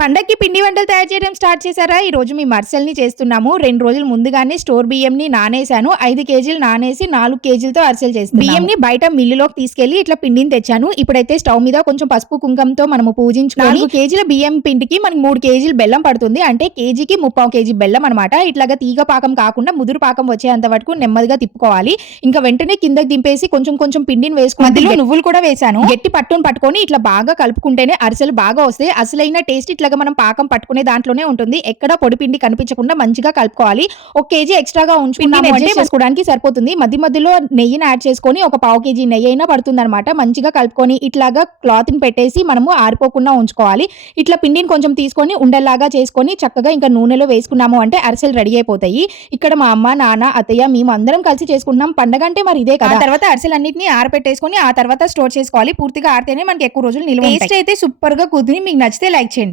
పండక్కి పిండి వంటలు తయారు చేయడం స్టార్ట్ చేశారా? ఈ రోజు మేము అరిసెలని చేస్తున్నాము. 2 రోజులు ముందుగానే స్టోర్ బియ్యంని నానేసాను. 5 కేజీలు నానేసి 4 కేజీలతో అరిసెలు చేస్తున్నాము. బియ్యంని బయట మిల్లులోకి తీసుకెళ్లి ఇట్లా పిండిని తెచ్చాను. ఇప్పుడైతే స్టవ్ మీద కొంచెం పసుపు కుంకంతో మనము పూజించుకొని 4 కేజీల బియ్యం పిండికి మనకి 3 కేజీలు బెల్లం పడుతుంది. అంటే కేజీకి 3/4 కేజీ బెల్లం అనమాట. ఇట్లాగా తీగ పాకం కాకుండా ముదురు పాకం వచ్చేంత వరకు నెమ్మదిగా తిప్పుకోవాలి. ఇంకా వెంటనే కిందకి దింపేసి కొంచెం కొంచెం పిండిని వేసుకొని మధ్యలో నువ్వులు కూడా వేసాను. గట్టి పట్టుని పట్టుకొని ఇట్లా బాగా కలుపుకుంటేనే అరిసెలు బాగా వస్తాయి. అసలైన టేస్ట్ ఇట్లా మనం పాకం పట్టుకునే దాంట్లోనే ఉంటుంది. ఎక్కడ పొడి పిండి కనిపించకుండా మంచిగా కలుపుకోవాలి. 1 కేజీ ఎక్స్ట్రాగా ఉంచుకున్నాము అంటే చేసుకోవడానికి సరిపోతుంది. మధ్యలో నెయ్యిని యాడ్ చేసుకొని ఒక 1/2 కేజీ నెయ్యి అయినా పడుతుందన్నమాట. మంచిగా కలుపుకొని ఇట్లాగా క్లాత్ ని పెట్టేసి మనము ఆరిపోకుండా ఉంచుకోవాలి. ఇట్లా పిండిని కొంచెం తీసుకొని ఉండల్లాగా చేసుకొని చక్కగా ఇంకా నూనెలో వేసుకున్నాము అంటే అరిసెలు రెడీ అయిపోతాయి. ఇక్కడ మా అమ్మ, నాన్న, అత్తయ్య మేము అందరం కలిసి చేసుకుంటున్నాం. పండగ అంటే మరి ఇదే కదా. తర్వాత అరిసెలన్నిటిని ఆరపెట్టేసుకొని ఆ తర్వాత స్టోర్ చేసుకోవాలి. పూర్తిగా ఆరితేనే మనకి ఎక్కువ రోజులు నిల్వ ఉంటాయి. టేస్ట్ అయితే సూపర్ గా కుదిరి మీకు నచ్చితే లైక్ చేయండి.